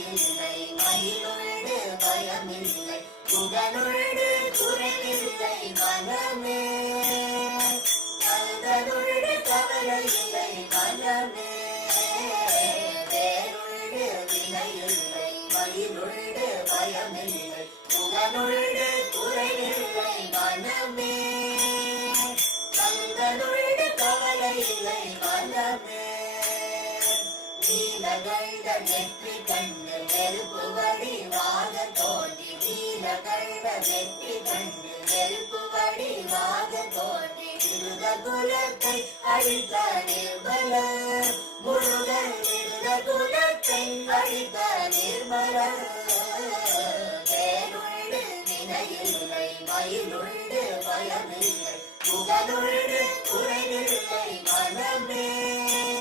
வினையில்லை மயிலுண்டு பயமில்லை புகனுண்டு குறைவில்லை மனமே கந்தனுண்டு கவலையில்லை மனமே வேறுண்டு வினையில்லை மயிலுண்டு பயமில்லை புகனுண்டு குறைவில்லை மனமே கந்தனுண்டு கவலையில்லை மனமே நீலகண்ட நெற்றி கண்டு நெருப்பு வடிவாக தோன்றி நீலகண்ட நெற்றி கண்டு நெருப்பு வடிவாக தோன்றி இருத குலத்தை அழித்த நிர்மல முருகன் இருத குலத்தை அழித்த நிர்மல வேறுண்டு வினையில்லை மயிலுண்டு பயமில்லை புகழுண்டு குறை